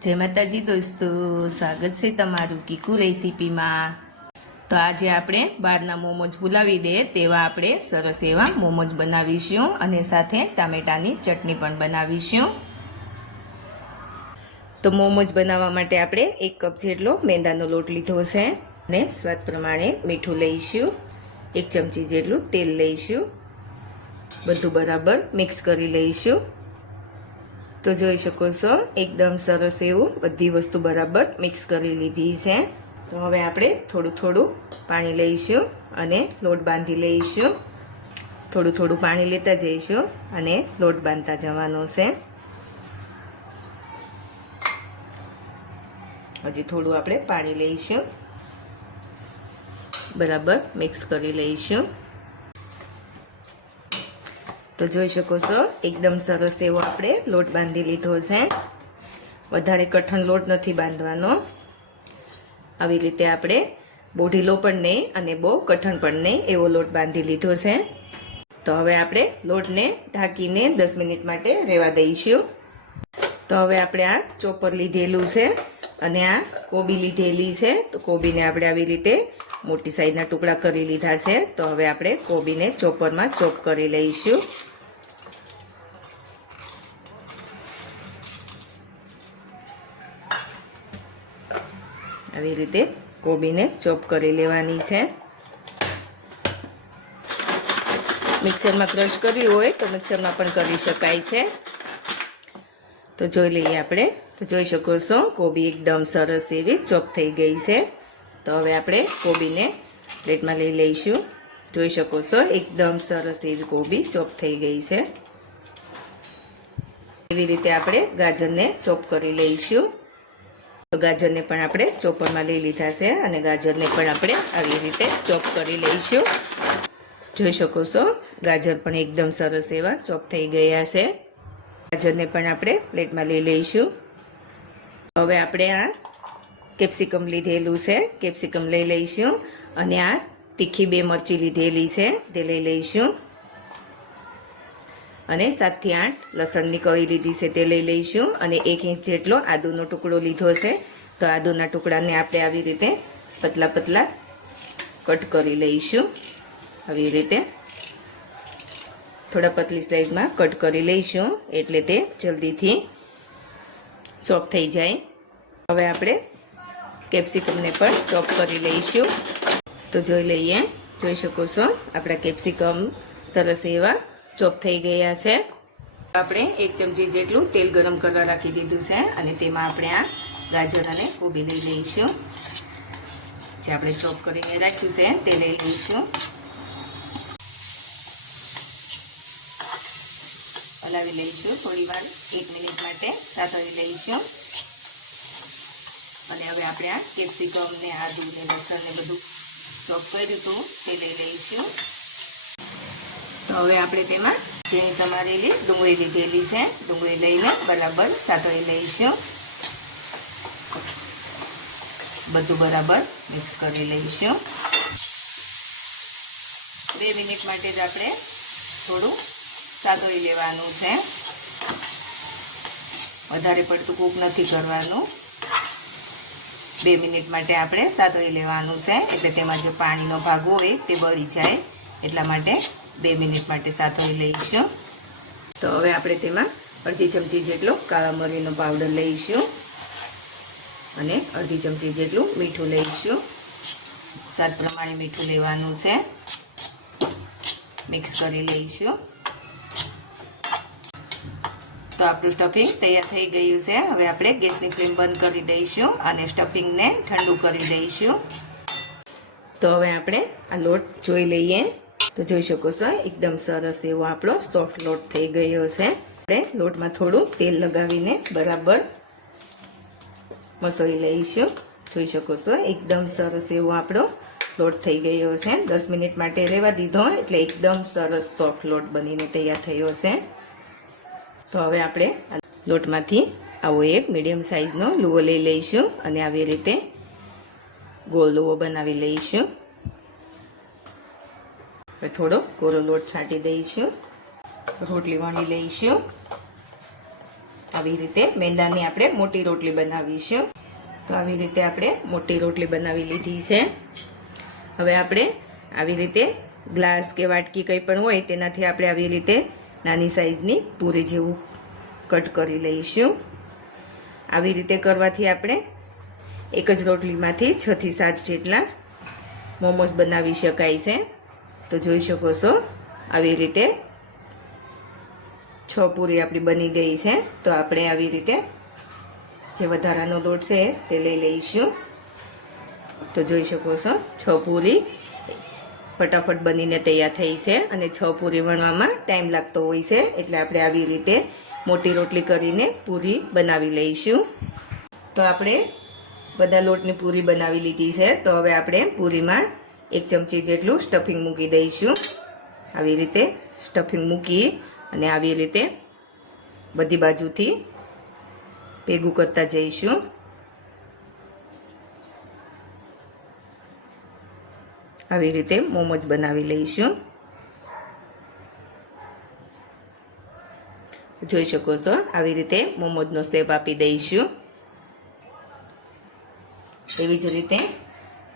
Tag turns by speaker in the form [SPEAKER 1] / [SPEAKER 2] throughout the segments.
[SPEAKER 1] જય માતાજી દોસ્તો, સ્વાગત છે તમારું કીકુ રેસીપીમાં. તો આજે આપણે બહારના મોમોજ ભૂલાવી દે તેવા આપણે સરસ એવા મોમોજ બનાવીશું અને સાથે ટામેટાની ચટણી પણ બનાવીશું. તો મોમોજ બનાવવા માટે આપણે એક કપ જેટલો મેંદાનો લોટ લીધો છે અને સ્વાદ પ્રમાણે મીઠું લઈશું. એક ચમચી જેટલું તેલ લઈશું. બધું બરાબર મિક્સ કરી લઈશું. તો જોઈ શકો છો, એકદમ સરસ એવું બધી વસ્તુ બરાબર મિક્સ કરી લીધી છે. તો હવે આપણે થોડું થોડું પાણી લઈશું અને લોટ બાંધી લઈશું. થોડું થોડું પાણી લેતા જઈશું અને લોટ બાંધતા જવાનો છે. હજી થોડું આપણે પાણી લઈશું. બરાબર મિક્સ કરી લઈશું. તો જોઈ શકો છો, એકદમ સરસ એવો આપણે લોટ બાંધી લીધો છે. વધારે કઠણ લોટ નથી બાંધવાનો. આવી રીતે આપણે બહુ ઢીલો પણ નહીં અને બહુ કઠણ પણ નહીં એવો લોટ બાંધી લીધો છે. તો હવે આપણે લોટને ઢાંકીને દસ મિનિટ માટે રહેવા દઈશું. તો હવે આપણે આ ચોપર લીધેલું છે અને આ કોબી લીધેલી છે. તો કોબીને આપણે આવી રીતે મોટી સાઈઝના ટુકડા કરી લીધા છે. તો હવે આપણે કોબીને ચોપરમાં ચોપ કરી લઈશું. આવી રીતે કોબીને ચોપ કરી લેવાની છે. મિક્સરમાં ક્રશ કર્યું હોય તો મિક્સરમાં પણ કરી શકાય છે. તો જોઈ લઈએ આપણે. તો જોઈ શકો છો, કોબી એકદમ સરસ એવી ચોપ થઈ ગઈ છે. તો હવે આપણે કોબીને પ્લેટમાં લઈ લઈશું. જોઈ શકો છો, એકદમ સરસ એવી કોબી ચોપ થઈ ગઈ છે. એવી રીતે આપણે ગાજરને ચોપ કરી લઈશું. તો ગાજરને પણ આપણે ચોપરમાં લઈ લીધા છે અને ગાજરને પણ આપણે આવી રીતે ચોપ કરી લઈશું. જોઈ શકો છો, ગાજર પણ એકદમ સરસ એવા ચોપ થઈ ગયા છે. ગાજરને પણ આપણે પ્લેટમાં લઈ લઈશું. હવે આપણે આ કેપ્સિકમ લીધેલું છે. કેપ્સિકમ લઈ લઈશું અને આ તીખી બે મરચી લીધેલી છે, તે લઈ લઈશું. અને સાતથી આઠ લસણની કળી લીધી છે તે લઈ લઈશું અને એક ઇંચ જેટલો આદુનો ટુકડો લીધો છે. તો આદુના ટુકડાને આપણે આવી રીતે પતલા પતલા કટ કરી લઈશું. આવી રીતે થોડા પતલી સ્લાઇઝમાં કટ કરી લઈશું એટલે તે જલ્દીથી ચોપ થઈ જાય. હવે આપણે કેપ્સિકમને પણ ચોપ કરી લઈશું. તો જોઈ લઈએ, જોઈ શકો છો, આપણા કેપ્સિકમ સરસ એવા ચોપ થઈ ગયા છે. આપણે એક ચમચી જેટલું તેલ ગરમ કરવા રાખી દીધું છે અને તેમાં આપણે આ ગાજર અને કોબી લઈ લઈશું. જે આપણે ચોપ કરીને રાખ્યું છે તે લઈ લઈશું. હલાવી લઈશું થોડી વાર, એક મિનિટ માટે સાતવી લઈશું. અને હવે આપણે આ કેપ્સિકમ ને આદુ ને લસણ ને બધું ચોપ કર્યું હતું તે લઈ લઈશું. હવે આપણે તેમાં ઝીણી સમારેલી ડુંગળી લીધેલી છે. ડુંગળી લઈને બરાબર સાતળી લઈશું. બધું બરાબર મિક્સ કરી લઈશું. બે મિનિટ માટે જ આપણે થોડું સાતળી લેવાનું છે. વધારે પડતું કૂક નથી કરવાનું. બે મિનિટ માટે આપણે સાતળી લેવાનું છે. એટલે તેમાં જે પાણીનો ભાગ હોય તે બળી જાય એટલા માટે બે મિનિટ માટે સાતળી લઈશું. તો હવે આપણે તેમાં અડધી ચમચી જેટલો કાળા મરીનો પાવડર લઈશું અને અડધી ચમચી જેટલું મીઠું લઈશું. સ્વાદ પ્રમાણે મીઠું લેવાનું છે. મિક્સ કરી લઈશું. તો આપણું સ્ટફિંગ તૈયાર થઈ ગયું છે. હવે આપણે ગેસની ફ્લેમ બંધ કરી દઈશું અને સ્ટફિંગને ઠંડુ કરી દઈશું. તો હવે આપણે આ લોટ જોઈ લઈએ. તો જોઈ શકો છો, એકદમ સરસ એવો આપણો સોફ્ટ લોટ થઈ ગયો છે. આપણે લોટમાં થોડું તેલ લગાવીને બરાબર મસળી લઈશું. જોઈ શકો છો, એકદમ સરસ એવો આપણો લોટ થઈ ગયો છે. દસ મિનિટ માટે રહેવા દીધો, એટલે એકદમ સરસ સોફ્ટ લોટ બનીને તૈયાર થયો છે. તો હવે આપણે લોટમાંથી આવો એક મીડિયમ સાઇઝનો લુવો લઈ લઈશું અને આવી રીતે ગોળ લુવો બનાવી લઈશું. હવે થોડો કોરો લોટ છાંટી દઈશું. રોટલી વણી લઈશું. આવી રીતે મેંદાની આપણે મોટી રોટલી બનાવીશું. તો આવી રીતે આપણે મોટી રોટલી બનાવી લીધી છે. હવે આપણે આવી રીતે ગ્લાસ કે વાટકી કંઈ પણ હોય તેનાથી આપણે આવી રીતે નાની સાઈઝની પૂરી જેવું કટ કરી લઈશું. આવી રીતે કરવાથી આપણે એક જ રોટલીમાંથી છથી સાત જેટલા મોમોસ બનાવી શકાય છે. તો જોઈ શકો છો આવી રીતે છ પૂરી આપણી બની ગઈ છે. તો આપણે આવી રીતે જે વધારાનો લોટ છે તે લઈ લઈશું. તો જોઈ શકો છો છ પૂરી ફટાફટ બનીને તૈયાર થઈ છે અને છ પૂરી વણવામાં ટાઈમ લાગતો હોય છે એટલે આપણે આવી રીતે મોટી રોટલી કરીને પૂરી બનાવી લઈશું. તો આપણે બધા લોટની પૂરી બનાવી લીધી છે. તો હવે આપણે પૂરીમાં એક ચમચી જેટલું સ્ટફિંગ મૂકી દઈશું. આવી રીતે સ્ટફિંગ મૂકી અને આવી રીતે બધી બાજુથી ભેગું કરતા જઈશું. આવી રીતે મોમોજ બનાવી લઈશું. જોઈ શકો છો, આવી રીતે મોમોજનો શેપ આપી દઈશું. એવી જ રીતે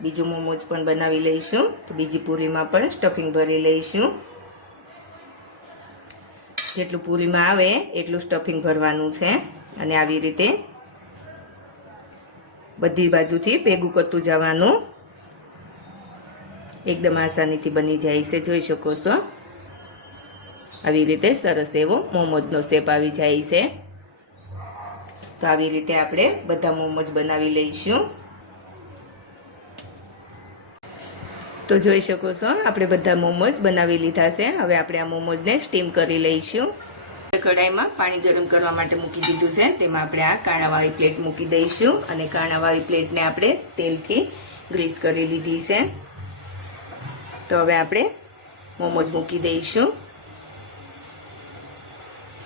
[SPEAKER 1] બીજું મોમોજ પણ બનાવી લઈશું. તો બીજી પૂરીમાં પણ સ્ટફિંગ ભરી લઈશું. જેટલું પૂરીમાં આવે એટલું સ્ટફિંગ ભરવાનું છે. અને આવી રીતે બધી બાજુથી ભેગું કરતું જવાનું. એકદમ આસાનીથી બની જાય છે. જોઈ શકો છો. આવી રીતે સરસ એવો મોમોજનો શેપ આવી જાય છે. તો આવી રીતે આપણે બધા મોમોજ બનાવી લઈશું. તો જોઈ શકો છો. આપણે બધા મોમોઝ બનાવી લીધા છે. હવે આપણે આ મોમોઝને સ્ટીમ કરી લઈશું. કઢાઈમાં પાણી ગરમ કરવા માટે મૂકી દીધું છે. તેમાં આપણે આ કાણાવાળી પ્લેટ મૂકી દઈશું અને કાણાવાળી પ્લેટને આપણે તેલથી ગ્રીસ કરી લીધી છે. તો હવે આપણે મોમોઝ મૂકી દઈશું.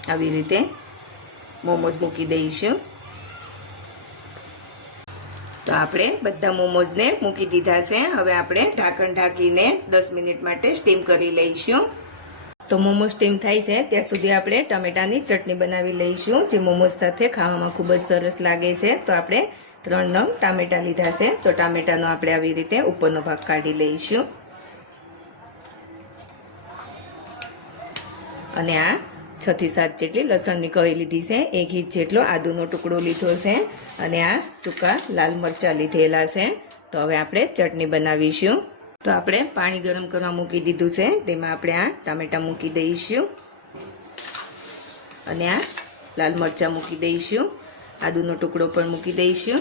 [SPEAKER 1] આવી રીતે મોમોઝ મૂકી દઈશું. તો આપણે બધા મોમોઝને મૂકી દીધા છે. હવે આપણે ઢાંકણ ઢાંકીને દસ મિનિટ માટે સ્ટીમ કરી લઈશું. તો મોમોઝ સ્ટીમ થાય છે. ત્યાં સુધી આપણે ટમેટાની ચટણી બનાવી લઈશું, જે મોમોઝ સાથે ખાવામાં ખૂબ જ સરસ લાગે છે. તો આપણે ત્રણ નંગ ટામેટા લીધા છે. તો ટામેટાનો આપણે આવી રીતે ઉપરનો ભાગ કાઢી લઈશું. અને આ છ થી સાત જેટલી લસણની કળી લીધી છે. એક ઇંચ જેટલો આદુનો ટુકડો લીધો છે અને આ સૂકા લાલ મરચાં લીધેલા છે. તો હવે આપણે ચટણી બનાવીશું. તો આપણે પાણી ગરમ કરવા મૂકી દીધું છે. તેમાં આપણે આ ટામેટાં મૂકી દઈશું. અને આ લાલ મરચાં મૂકી દઈશું. આદુનો ટુકડો પણ મૂકી દઈશું.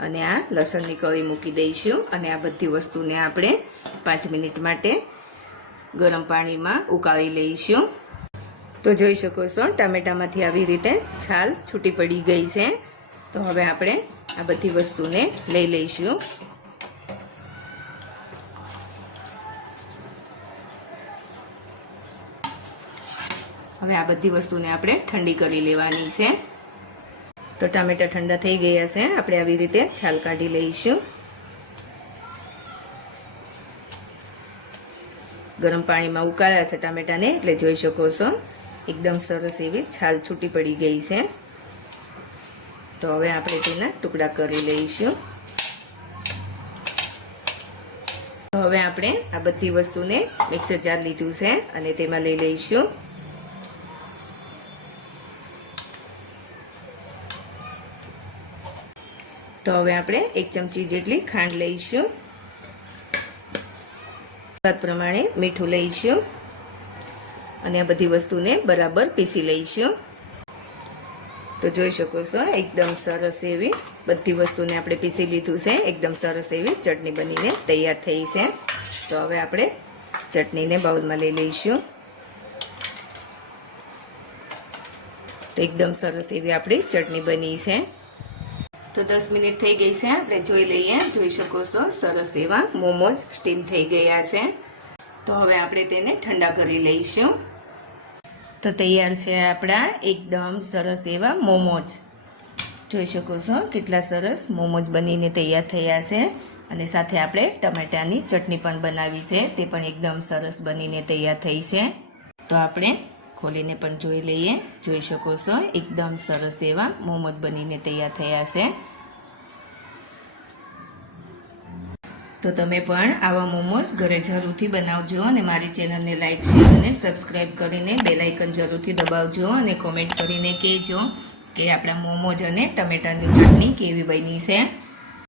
[SPEAKER 1] અને આ લસણની કળી મૂકી દઈશું. અને આ બધી વસ્તુને આપણે પાંચ મિનિટ માટે ગરમ પાણીમાં ઉકાળી લઈશું. તો જોઈ શકો છો, ટામેટામાંથી આવી રીતે છાલ છૂટી પડી ગઈ છે. તો હવે આપણે આ બધી વસ્તુને લઈ લઈશું. હવે આ બધી વસ્તુને આપણે ઠંડી કરી લેવાની છે. તો ટામેટા ઠંડા થઈ ગયા છે, આપણે આવી રીતે છાલ કાઢી લઈશું. ગરમ પાણીમાં ઉકાળ્યા છે ટામેટાને, એટલે જોઈ શકો છો. એકદમ સરસ એવી છાલ છૂટી પડી ગઈ છે. તો હવે આપણે તેના ટુકડા કરી લઈશું. તો હવે આપણે આ બધી વસ્તુને મિક્સર જાર લીધું છે અને તેમાં લઈ લઈશું. તો હવે આપણે એક ચમચી જેટલી ખાંડ લઈશું. સ્વાદ પ્રમાણે મીઠું લઈશું. અને આ બધી વસ્તુને બરાબર પીસી લઈશું તો જોઈ શકો છો, એકદમ સરસ એવી બધી વસ્તુને આપણે પીસી લીધું છે. એકદમ સરસ એવી ચટણી બનીને તૈયાર થઈ છે. તો હવે આપણે ચટણીને બાઉલમાં લઈ લઈશું. તો એકદમ સરસ એવી આપણી ચટણી બની છે. તો દસ મિનિટ થઈ ગઈ છે, આપણે જોઈ લઈએ. જોઈ શકો છો, સરસ એવા મોમોજ સ્ટીમ થઈ ગયા છે. તો હવે આપણે તેને ઠંડા કરી લઈશું. તો તૈયાર છે આપણા એકદમ સરસ એવા મોમોજ. જોઈ શકો છો કેટલા સરસ મોમોજ બનીને તૈયાર થયા છે. અને સાથે આપણે ટમેટાની ચટણી પણ બનાવી છે. તે પણ એકદમ સરસ બનીને તૈયાર થઈ છે. તો આપણે ખોલીને પણ જોઈ લઈએ. જોઈ શકો છો એકદમ સરસ એવા મોમોઝ બનીને તૈયાર થયા છે. તો તમે પણ આવા મોમોઝ ઘરે જરૂરથી બનાવજો અને મારી ચેનલને લાઇક શેર અને સબસ્ક્રાઈબ કરીને બેલાઇકન જરૂરથી દબાવજો અને કોમેન્ટ કરીને કહેજો કે આપણા મોમોઝ અને ટમેટાની ચટણી કેવી બની છે.